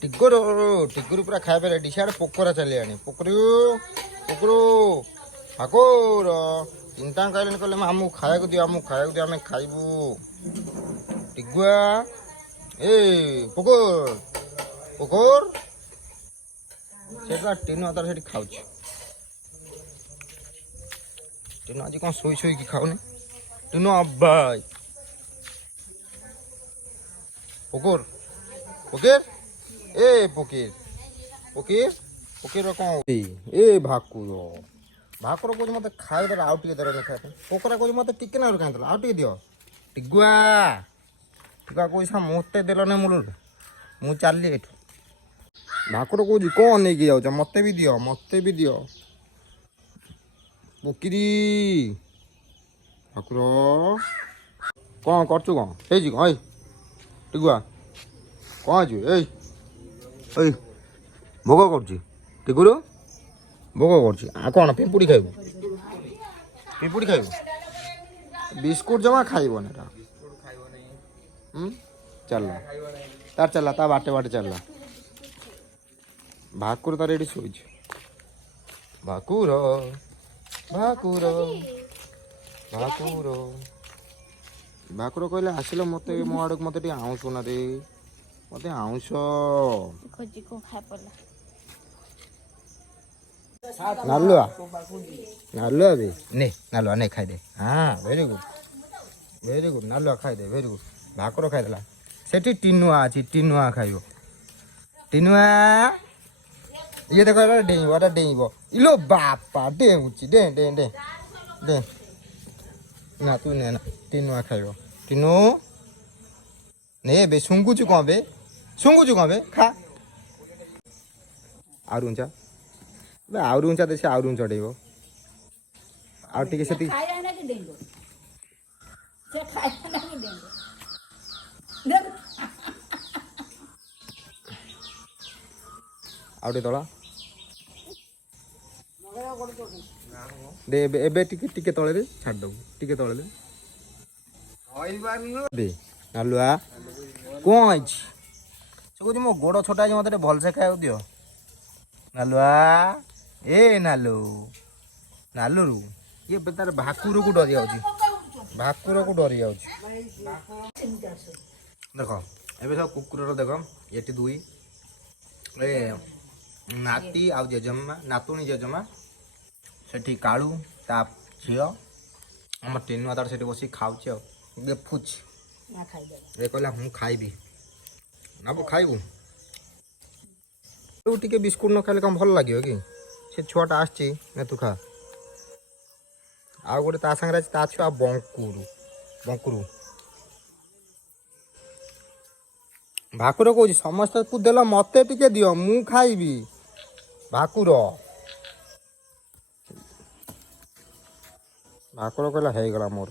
ଟିଗୁରୁ ପୁରା ଖାଇବା ରେଡି। ସିଆଡ଼େ ପୋକରା ଚାଲିଲାଣି। ପୋକରୁ ଭାକୁର ଚିନ୍ତା କହିଲେନି, କହିଲେ ଆମକୁ ଖାଇବାକୁ ଦିଅ, ଆମକୁ ଖାଇବାକୁ ଦିଅ, ଆମେ ଖାଇବୁ। ଟିଗୁଆ ଏ ପୋକର ସେଟା ଟିନୁ ତାର ସେଠି ଖାଉଛି। ଟିନୁ ଆଜି କ'ଣ ଶୋଇକି ଖାଉନି? ଟିନୁ ଆବାଇ ପୋକର ଏ ପୋକେର କ'ଣ ଏ ଭାକୁର କହୁଛି ମତେ ଖାଇଦେଲା, ଆଉ ଟିକେ ଦେଲା ଖାଇବା ପାଇଁ। ପୋକରା କହୁଛି ମତେ ଟିକେ ନା ଖାଇଦେଲା, ଆଉ ଟିକେ ଦିଅ। ଟିଗୁଆ କହୁଛି ମତେ ଦେଲନି ମୂଳରୁ, ମୁଁ ଚାଲିଲି ଏଠୁ। ଭାକୁର କହୁଛି କ'ଣ ନେଇକି ଯାଉଛ, ମତେ ବି ଦିଅ। ପୋକିରି ଭାକୁର କ'ଣ କରୁଛୁ, କ'ଣ ହେଇଛି, କ'ଣ ଟିଗୁଆ କ'ଣ ହେଇଛି? ଏଇ ଭୋଗ କରୁଛି ଟିଗୁରୁ, ଭୋଗ କରୁଛି। ଆଉ କ'ଣ ପିମ୍ପୁଡ଼ି ଖାଇବୁ? ବିସ୍କୁଟ ଜମା ଖାଇବନି ଏଟା। ଚାଲିଲା ତା ବାଟେ ଚାଲିଲା। ଭାକୁର ତାର ଏଠି ଶୋଇଛି। ଭାକୁର କହିଲେ ଆସିଲ ମତେ ମୋ ଆଡକୁ, ମତେ ଟିକେ ଆଉଁଶ ନା ରେ, ମତେ ଆଉଁଶ। ନାଲୁଆ ବେ ନାଲୁଆ ଖାଇଦେ। ହଁ ଭେରି ଗୁଡ୍ ନାଲୁଆ ଖାଇଦେ, ଭେରି ଗୁଡ୍। ଭାକୁର ଖାଇଦେଲା। ସେଠି ଟିନୁଆ ଅଛି, ଟିନୁଆ ଖାଇବ। ଟିନୁଆ ଇଏ ଦେଖ, ଡେଇଁବ। ଇଲୋ ବାପା ଡେଉଁଛି, ଡେ ନା ତୁ ନେ ନା, ଟିନୁଆ ଖାଇବ। ଟିନୁ ନେ ବେ, ଶୁଙ୍ଗୁଛୁ କ'ଣ ବେ ଖା। ଆହୁରି ଉଞ୍ଚା ଦେ, ସେ ଆହୁରି ଉଞ୍ଚା ଡେଇବ। ଆଉ ଟିକେ ସେତିକି ଆଉ ଟିକେ ତଳ ଦେ। ଏବେ ଟିକେ ତଳେ ଦେ, ଛାଡ଼ିଦବୁ। ଟିକେ ତଳେ ଦେ। ନାଲୁଆ କ'ଣ ହେଇଛି? ସେ କହୁଛି ମୋ ଗୋଡ଼ ଛୋଟା ହେଇଛି, ମତେ ଟିକେ ଭଲସେ ଖାଇବାକୁ ଦିଅ। ନାଲୁଆ ନାଲୁରୁ ଇଏ ତାର ଭାକୁରକୁ ଡରି ଯାଉଛି। ଦେଖ ଏବେ ସବୁ କୁକୁରର ଦେଖ, ଏଠି ଦୁଇ ନାତି ଆଉ ନାତୁଣୀ ଜେଜେମା, ସେଠି କାଳୁ ତା ଝିଅ, ଆମ ଟିନୁଆ ତାର ସେଠି ବସିକି ଖାଉଛି ଆଉ ଦେଖୁଛି। ଏ କହିଲା ମୁଁ ଖାଇବି। ନାବୁ ଖାଇବୁ? ତୁ ଟିକେ ବିସ୍କୁଟ ନ ଖାଇଲେ କ'ଣ ଭଲ ଲାଗିବ କି? ସେ ଛୁଆଟା ଆସିଛି ନା, ତୁ ଖା। ଆଉ ଗୋଟେ ତା ସାଙ୍ଗରେ ଅଛି ତା ଛୁଆ ବଙ୍କୁରୁ। ଭାକୁର କହୁଛି ସମସ୍ତଙ୍କୁ ଦେଲ, ମତେ ଟିକେ ଦିଅ, ମୁଁ ଖାଇବି। ଭାକୁର କହିଲା ହେଇଗଲା ମୋର।